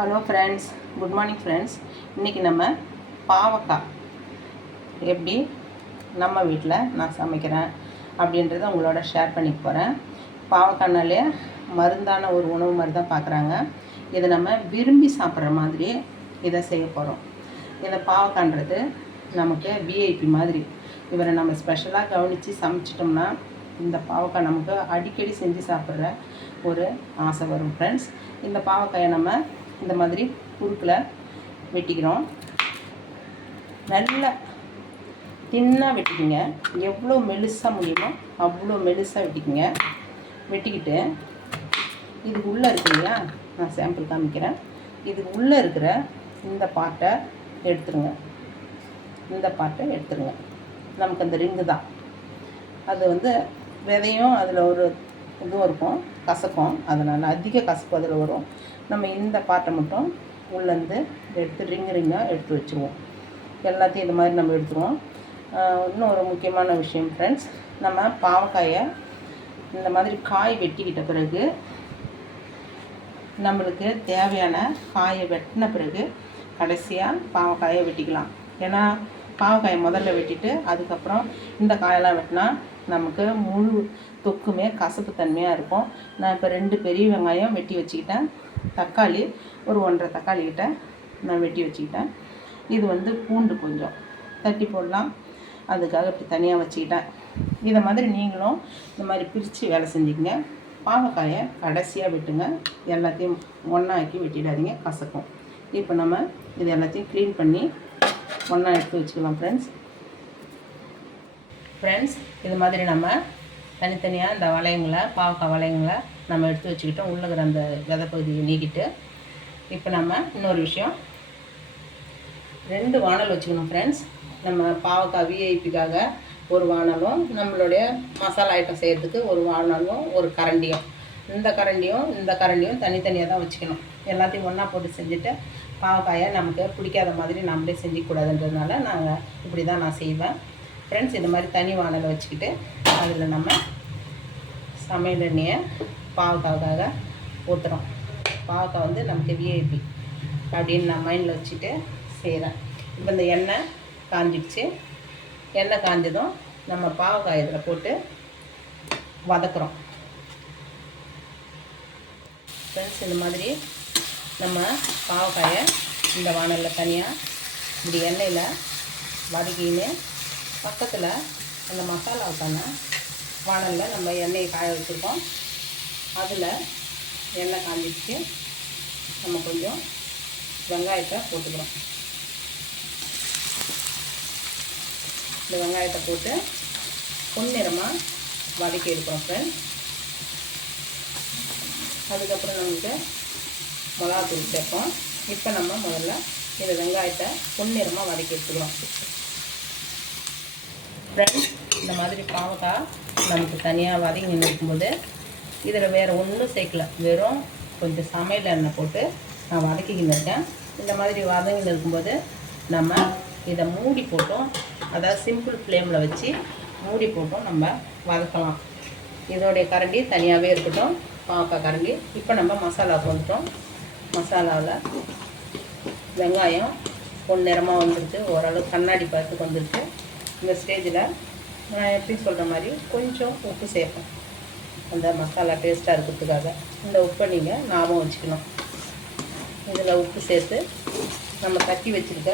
Hello friends good morning friends இன்றைக்கி நம்ம பாவக்காய். எப்படி நம்ம வீட்டில் நான் சமைக்கிறேன் அப்படின்றத உங்களோட ஷேர் பண்ணி போகிறேன் பாவக்காய்னாலே மருந்தான ஒரு உணவு மாதிரி தான் பார்க்குறாங்க இதை நம்ம விரும்பி சாப்பிட்ற மாதிரி இதை செய்ய போகிறோம் இந்த பாவக்கான்றது நமக்கு விஐபி மாதிரி. இவரை நம்ம ஸ்பெஷலாக கவனித்து சமைச்சிட்டோம்னா இந்த பாவக்காய் நமக்கு அடிக்கடி செஞ்சு சாப்பிட்ற ஒரு ஆசை வரும் ஃப்ரெண்ட்ஸ் இந்த பாவக்காயை நம்ம இந்த மாதிரி குறுக்கில் வெட்டிக்கிறோம். நல்லா தின்னாக வெட்டிக்கிங்க. எவ்வளோ மெலுசாக முடியுமோ அவ்வளோ மெலுசாக வெட்டிக்கிங்க. வெட்டிக்கிட்டு இதுக்கு உள்ளே இருக்கு இல்லையா? நான் சாம்பிள் காமிக்கிறேன். இதுக்கு உள்ளே இருக்கிற இந்த பாட்டை எடுத்துருங்க. இந்த பாட்டை எடுத்துருங்க. நமக்கு அந்த ரிங்கு தான். அது வந்து விதையும் அதில் ஒரு இதுவும் இருக்கும். கசக்கும். அதனால் அதிக கசப்பு அதில் வரும். நம்ம இந்த பாட்டை மட்டும் உள்ளேருந்து எடுத்து ரிங்கு ரிங்காக எடுத்து வச்சுருவோம். எல்லாத்தையும் இந்த மாதிரி நம்ம எடுத்துருவோம். இன்னும் ஒரு முக்கியமான விஷயம் ஃப்ரெண்ட்ஸ் நம்ம பாவக்காயை இந்த மாதிரி காய் வெட்டிக்கிட்ட பிறகு நம்மளுக்கு தேவையான காயை வெட்டின பிறகு கடைசியாக பாவக்காயை வெட்டிக்கலாம். ஏன்னா பாவக்காயை முதல்ல வெட்டிட்டு அதுக்கப்புறம் இந்த காயெல்லாம் வெட்டினா நமக்கு முழு தொக்குமே கசப்பு தன்மையாக இருக்கும். நான் இப்போ ரெண்டு பெரிய வெங்காயம் வெட்டி வச்சுக்கிட்டேன். தக்காளி ஒரு ஒன்றரை தக்காளி கிட்ட நான் வெட்டி வச்சுக்கிட்டேன். இது வந்து பூண்டு கொஞ்சம். தட்டி போடலாம். அதுக்காக இப்படி தனியாக வச்சுக்கிட்டேன். இதை மாதிரி நீங்களும் இந்த மாதிரி பிரித்து வேலை செஞ்சுக்கங்க. பாவக்காயை கடைசியாக வெட்டுங்க. எல்லாத்தையும் ஒன்றா ஆக்கி வெட்டிடாதீங்க. கசக்கும். இப்போ நம்ம இது எல்லாத்தையும் க்ளீன் பண்ணி ஒன்றா எடுத்து வச்சுக்கலாம் ஃப்ரெண்ட்ஸ் ஃப்ரெண்ட்ஸ் இது மாதிரி நம்ம தனித்தனியாக இந்த வளையங்களை பாவக்காய் வளையங்களை நம்ம எடுத்து வச்சுக்கிட்டோம் உள்ளே அந்த விதை பகுதியை நீக்கிட்டு இப்போ நம்ம இன்னொரு விஷயம். ரெண்டு வானல் வச்சுக்கணும் ஃப்ரெண்ட்ஸ் நம்ம பாவக்காய் விஐபிக்காக ஒரு வானலும் நம்மளுடைய மசாலா ஐட்டம் செய்கிறதுக்கு ஒரு வானலும் ஒரு கரண்டியும். இந்த கரண்டியும் இந்த கரண்டியும் தனித்தனியாக தான் வச்சுக்கணும். எல்லாத்தையும் ஒன்றா போட்டு செஞ்சுட்டு பாவக்காயை நமக்கு பிடிக்காத மாதிரி நம்மளே செஞ்சிக்கூடாதுன்றதுனால நாங்கள் இப்படி தான் நான் செய்வேன். ஃப்ரெண்ட்ஸ் இந்த மாதிரி தனி வானலை வச்சுக்கிட்டு அதில் நம்ம சமையல் எண்ணெயை பாவக்காவுக்காக ஊற்றுறோம் பாவக்காய் வந்து நமக்கு விஐபி அப்படின்னு நான் மைண்டில் வச்சுட்டு செய்கிறேன் இப்போ இந்த எண்ணெய் காஞ்சிடுச்சு. எண்ணெய் காஞ்சதும் நம்ம பாவக்காய் இதில் போட்டு வதக்குறோம். ஃப்ரெண்ட்ஸ் இந்த மாதிரி நம்ம பாவக்காயை இந்த வானலில் தனியாக இப்படி எண்ணெயில் வதக்கின்னு பக்கத்தில் அந்த மசாலாவுக்கான வானலில் நம்ம எண்ணெயை காய வச்சுருக்கோம். அதில் எண்ணெய் காஞ்சிச்சு நம்ம கொஞ்சம் வெங்காயத்தை போட்டுக்கிறோம். இந்த வெங்காயத்தை போட்டு பொன்னிறமாக வதக்கி எடுக்கிறோம் ஃப்ரெண்ட் அதுக்கப்புறம் நமக்கு மிளகாத்தூள் சேர்ப்போம். இப்போ நம்ம முதல்ல இந்த வெங்காயத்தை பொன்னிறமாக வதக்கி எடுத்துக்கிறோம். ஃப்ரெண்ட்ஸ் இந்த மாதிரி பாவக்காய் நமக்கு தனியாக வதங்கி நிற்கும்போது இதில் வேறு ஒன்றும் சேர்க்கல. வெறும் கொஞ்சம் சமையல் எண்ணெய் போட்டு நான் வதக்கிக்கின்னு இருக்கேன். இந்த மாதிரி வதங்கி இருக்கும்போது நம்ம இதை மூடி போட்டோம். அதாவது சிம்பிள் ஃப்ளேமில் வச்சு மூடி போட்டோம் நம்ம வதக்கலாம். இதோடைய கரண்டி தனியாகவே இருக்கட்டும். பாவக்காய் கரண்டி. இப்போ நம்ம மசாலா போட்டுட்டோம் மசாலாவில் வெங்காயம் பொன்னிறமாக வந்துருக்கு ஓரளவு கண்ணாடி பார்த்து வந்துருக்கு இந்த ஸ்டேஜில் நான் எப்படி சொல்கிற மாதிரி கொஞ்சம் உப்பு சேர்ப்போம் அந்த மசாலா டேஸ்ட்டாக இருக்கிறதுக்காக. இந்த உப்பை நீங்கள் ஞாபகம் வச்சுக்கணும். இதில் உப்பு சேர்த்து நம்ம தட்டி வச்சுருக்க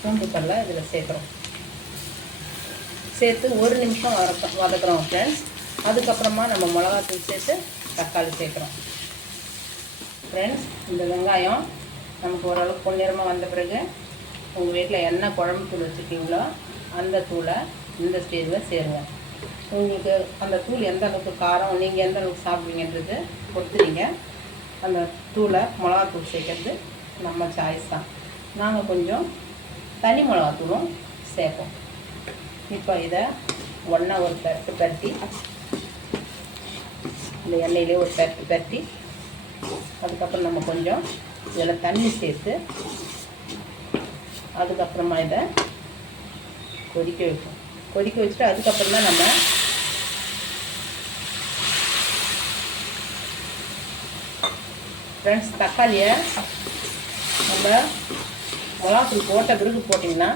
பூண்டு பல்ல இதில் சேர்க்குறோம். சேர்த்து ஒரு நிமிஷம் வதக்க வதக்குறோம் ஃப்ரெண்ட்ஸ் அதுக்கப்புறமா நம்ம மிளகாத்தூள் சேர்த்து தக்காளி சேர்க்குறோம். ஃப்ரெண்ட்ஸ் இந்த வெங்காயம் நமக்கு ஓரளவுக்கு பொன்னிறமாக வந்த பிறகு உங்கள் வீட்டில் என்ன குழம்பு தூள் வச்சுருக்கீங்களோ அந்த தூளை இந்த ஸ்டேஜில் சேருங்க. உங்களுக்கு அந்த தூள் எந்த அளவுக்கு காரம் நீங்கள் எந்த அளவுக்கு சாப்பிடுவீங்கன்றது கொடுத்துறீங்க அந்த தூளை மிளகாத்தூள் சேர்க்கறது நம்ம சாய்ஸ் தான். நாங்கள் கொஞ்சம் தனி மிளகாத்தூளும் சேர்ப்போம். இப்போ இதை ஒன்றா ஒரு பரட்டு பரட்டி இந்த எண்ணெயிலே ஒரு பரட்டு பரட்டி அதுக்கப்புறம் நம்ம கொஞ்சம் இதில் தண்ணி சேர்த்து அதுக்கப்புறமா இதை கொதிக்க வைப்போம். கொதிக்க வச்சுட்டு அதுக்கப்புறம் தான் நம்ம ஃப்ரெண்ட்ஸ் தக்காளியை நம்ம மிளகாத்தூள் போட்ட பிறகு போட்டிங்கன்னா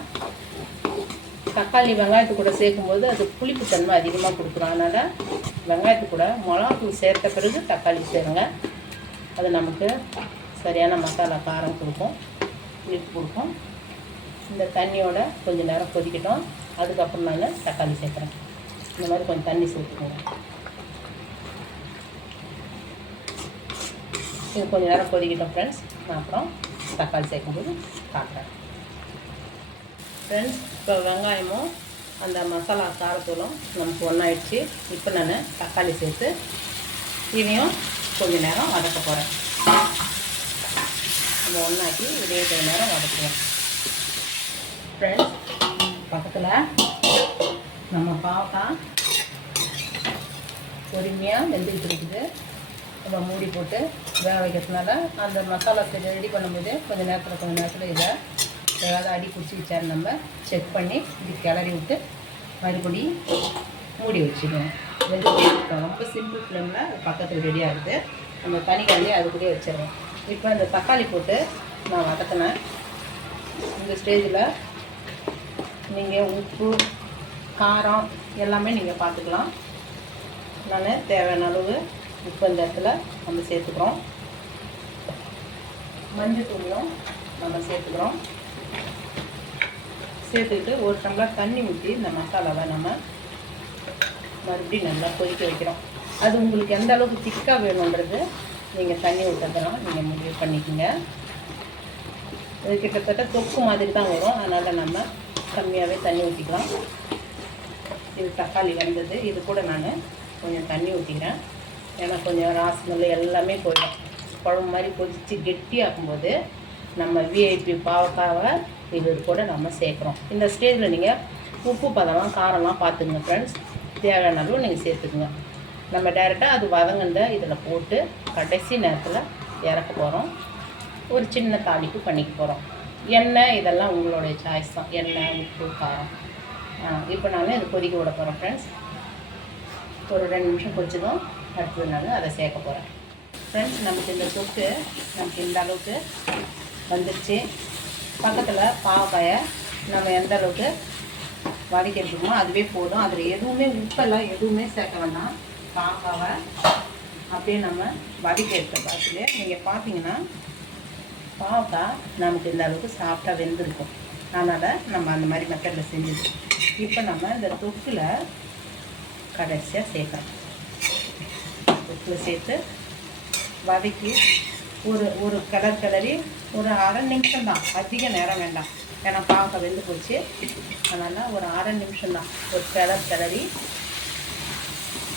தக்காளி வெங்காயத்து கூட சேர்க்கும்போது அது புளிப்புத்தன்மை அதிகமாக கொடுக்குறோம் அதனால் வெங்காயத்து கூட மிளகாத்தூள் சேர்த்த பிறகு தக்காளி சேருங்க. அது நமக்கு சரியான மசாலா காரம் கொடுக்கும் புளிப்பு கொடுக்கும். இந்த தண்ணியோட கொஞ்சம் நேரம் கொதிக்கட்டும். அதுக்கப்புறம் நான் தக்காளி சேர்க்குறேன். இந்த மாதிரி கொஞ்சம் தண்ணி சேர்த்துக்கோங்க. இது கொஞ்சம் நேரம் கொதிக்கிட்டோம் ஃப்ரெண்ட்ஸ் நான் அப்புறம் தக்காளி சேர்க்கும்போது காட்டுறேன். ஃப்ரெண்ட்ஸ் இப்போ வெங்காயமும் அந்த மசாலா காரத்தூளும் நமக்கு ஒன்றாயிடுச்சு இப்போ நான் தக்காளி சேர்த்து இதையும் கொஞ்சம் நேரம் வதக்க போகிறேன் நம்ம ஒன்றாக்கி இதே கொஞ்சம் நேரம் வதக்குவோம் ஃப்ரெண்ட்ஸ் பக்கத்தில் நம்ம பாவக்காய் பொறுமையாக வெந்துக்கிட்டு இருக்குது. நம்ம மூடி போட்டு வேக வைக்கிறதுனால அந்த மசாலா ரெடி பண்ணும்போது கொஞ்சம் நேரத்தில் கொஞ்சம் நேரத்தில் இதை ஏதாவது அடி பிடிச்சி வச்சாரு நம்ம செக் பண்ணி இது கிளறி விட்டு மறுபடி மூடி வச்சுக்கணும் வெந்துட்டே ரொம்ப சிம்பிள் ஃப்ளேமில் பக்கத்தில் ரெடியாக இருக்குது நம்ம தனி கலந்து அது கூடயே இப்போ இந்த தக்காளி போட்டு நான் வதக்கினேன். இந்த ஸ்டேஜில் நீங்கள் உப்பு காரம் எல்லாமே நீங்கள் பார்த்துக்கலாம் நான் தேவையான அளவு உப்பு இந்த இடத்துல நம்ம சேர்த்துக்கிறோம். மஞ்சள் தூளும் நம்ம சேர்த்துக்கிறோம். சேர்த்துக்கிட்டு ஒரு டம்ளர் தண்ணி ஊற்றி இந்த மசாலாவை நம்ம மறுபடியும் நல்லா கொதிக்க வைக்கிறோம். அது உங்களுக்கு எந்த அளவுக்கு திக்காக வேணுன்றது நீங்கள் தண்ணி விட்டதெல்லாம் நீங்கள் முடிவு பண்ணிக்கோங்க. இது கிட்டத்தட்ட தொக்கு மாதிரி தான் வரும். அதனால் நம்ம கம்மியாகவே தண்ணி ஊற்றிக்கலாம். இது தக்காளி வெந்தது. இது கூட நான் கொஞ்சம் தண்ணி ஊற்றிக்கிறேன். ஏன்னா கொஞ்சம் ராஸ்மல் எல்லாமே போயிடும். குழம்பு மாதிரி கொதித்து கெட்டியாக்கும்போது நம்ம விஐபி பாவக்காவை இது கூட நம்ம சேர்க்குறோம். இந்த ஸ்டேஜில் நீங்கள் உப்பு பதம்லாம் காரம்லாம் பார்த்துங்க ஃப்ரெண்ட்ஸ் தேவையான அளவு நீங்கள் சேர்த்துக்குங்க. நம்ம டைரெக்டாக அது வதங்கண்ட இதில் போட்டு கடைசி நேரத்தில் இறக்க போகிறோம் ஒரு சின்ன தாளிப்பு பண்ணிக்க போகிறோம் எண்ணெய் இதெல்லாம் உங்களுடைய சாய்ஸ் தான். எண்ணெய் உப்பு காரம். இப்போ நான் இது கொதிக்க விட போகிறேன் ஃப்ரெண்ட்ஸ் ஒரு ரெண்டு நிமிஷம் கொதிச்சதும் அடுத்தது நான் அதை சேர்க்க போகிறேன் ஃப்ரெண்ட்ஸ் நமக்கு இந்த தொக்கு நமக்கு இந்த அளவுக்கு வந்துடுச்சு பக்கத்தில் பாவக்காயை நம்ம எந்த அளவுக்கு வதக்கிடுறோமோ அதுவே போதும். அதில் எதுவுமே உப்பெல்லாம் எதுவுமே சேர்க்க வேண்டாம். பாவக்காவை அப்படியே நம்ம வதக்கி எடுத்த பார்த்துட்டு நீங்கள் பார்த்தீங்கன்னா பாவக்காய் நமக்கு இந்த அளவுக்கு சாஃப்டாக வெந்திருக்கும். அதனால் நம்ம அந்த மாதிரி மெத்தடில் செஞ்சது. இப்போ நம்ம இந்த தொக்கில் கடைசியாக சேர்க்குறோம் தொக்கில் சேர்த்து வதக்கி ஒரு ஒரு கலர் கிளறி ஒரு அரை நிமிஷம் தான். அதிக நேரம் வேண்டாம். ஏன்னா பாவக்காய் வெந்து போச்சு. அதனால் ஒரு அரை நிமிஷம் தான். ஒரு கிளர் கிளறி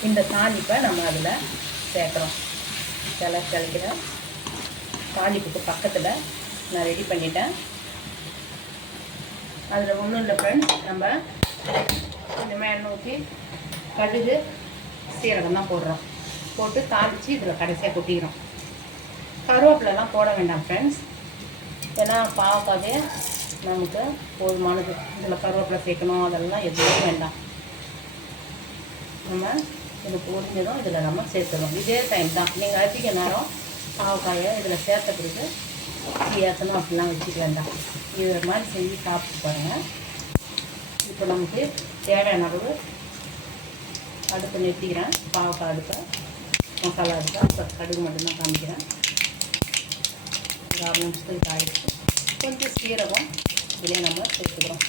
இந்த தாளிப்பை நம்ம அதில் சேர்க்குறோம். கிளர் கிளக்கிறேன் தாளிப்புக்கு பக்கத்தில் நான் ரெடி பண்ணிட்டேன். அதில் ஒன்றும் இல்லை ஃப்ரெண்ட்ஸ் நம்ம கொஞ்சமாக எண்ணெய் ஊற்றி கடுகு சீரகம் தான் போடுறோம். போட்டு தாளித்து இதில் கடைசியாக கொட்டிக்கிறோம் கருவேப்பிலலாம் போட வேண்டாம் ஃப்ரெண்ட்ஸ் ஏன்னா பாவக்காவே நமக்கு போதுமானது. இதில் கருவேப்பிலை சேர்க்கணும் அதெல்லாம் எதுவும் வேண்டாம். நம்ம இது பொரிஞ்சதும் இதில் நம்ம சேர்த்துறோம் இதே டைம் தான். நீங்கள் அதிக நேரம் பாவக்காயை இதில் சேர்த்த பிறகு ஏற்றணும் அப்படிலாம் வச்சுக்க வேண்டாம் இது மாதிரி செஞ்சு சாப்பிட்டு பாருங்கள் இப்போ நமக்கு தேவையான அளவு அடுப்பை நிறுத்திக்கிறேன். பாவக்காய் அடுப்பை மசாலா அடுப்பை இப்போ கடுகு மட்டும்தான் காமிக்கிறேன். ஒரு அரை நிமிஷத்துக்கு ஆகிடுச்சு கொஞ்சம் சீரகம் இதிலே நம்ம சேர்த்துக்கிறோம்.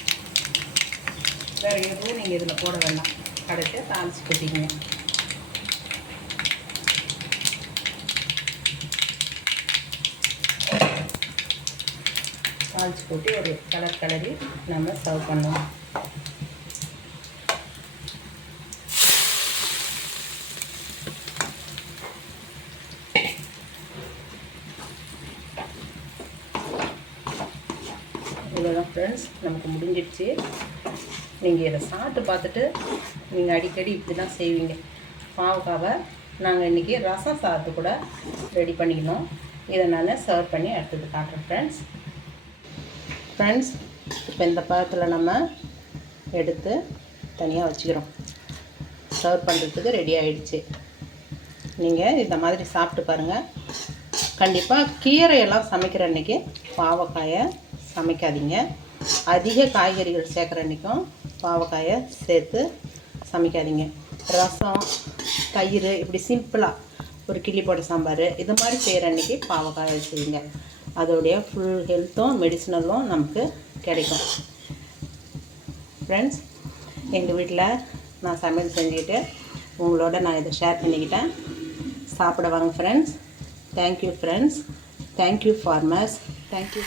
வேறு எதுவும் நீங்கள் இதில் போட வேண்டாம். கடைசியாக தாளிச்சு கொட்டிக்கங்க. தாளிச்சு போட்டு ஒரு கலர் கலரி நம்ம சர்வ் பண்ணுவோம். இவ்வளோதான் ஃப்ரெண்ட்ஸ் நமக்கு முடிஞ்சிடுச்சு. நீங்கள் இதை சாப்பிட்டு பார்த்துட்டு நீங்கள் அடிக்கடி இப்படி தான் செய்வீங்க. பாவக்காவை நாங்கள் இன்றைக்கி ரசம் சாதத்து கூட ரெடி பண்ணிக்கணும். இதை நான் சர்வ் பண்ணி அடுத்தது காட்டுறேன் ஃப்ரெண்ட்ஸ் ஃப்ரெண்ட்ஸ் இப்போ இந்த பழத்தில் நம்ம எடுத்து தனியாக வச்சுக்கிறோம். சர்வ் பண்ணுறதுக்கு ரெடி ஆகிடுச்சு நீங்கள் இந்த மாதிரி சாப்பிட்டு பாருங்கள் கண்டிப்பாக கீரையெல்லாம் சமைக்கிற அன்றைக்கி பாவக்காயை சமைக்காதீங்க. அதிக காய்கறிகள் சேர்க்குற அன்றைக்கும் பாவக்காயை சேர்த்து சமைக்காதீங்க. ரசம் தயிர் இப்படி சிம்பிளாக ஒரு கிள்ளி போட்ட சாம்பார் இது மாதிரி செய்கிற அன்றைக்கி பாவக்காயை செய்யுங்க. அதோடைய ஃபுல் ஹெல்த்தும் மெடிசினலும் நமக்கு கிடைக்கும். ஃப்ரெண்ட்ஸ் எங்கள் வீட்டில் நான் சமையல் செஞ்சுக்கிட்டு உங்களோட நான் இதை ஷேர் பண்ணிக்கிட்டேன். சாப்பிட வாங்க friends thank you friends thank you farmers thank you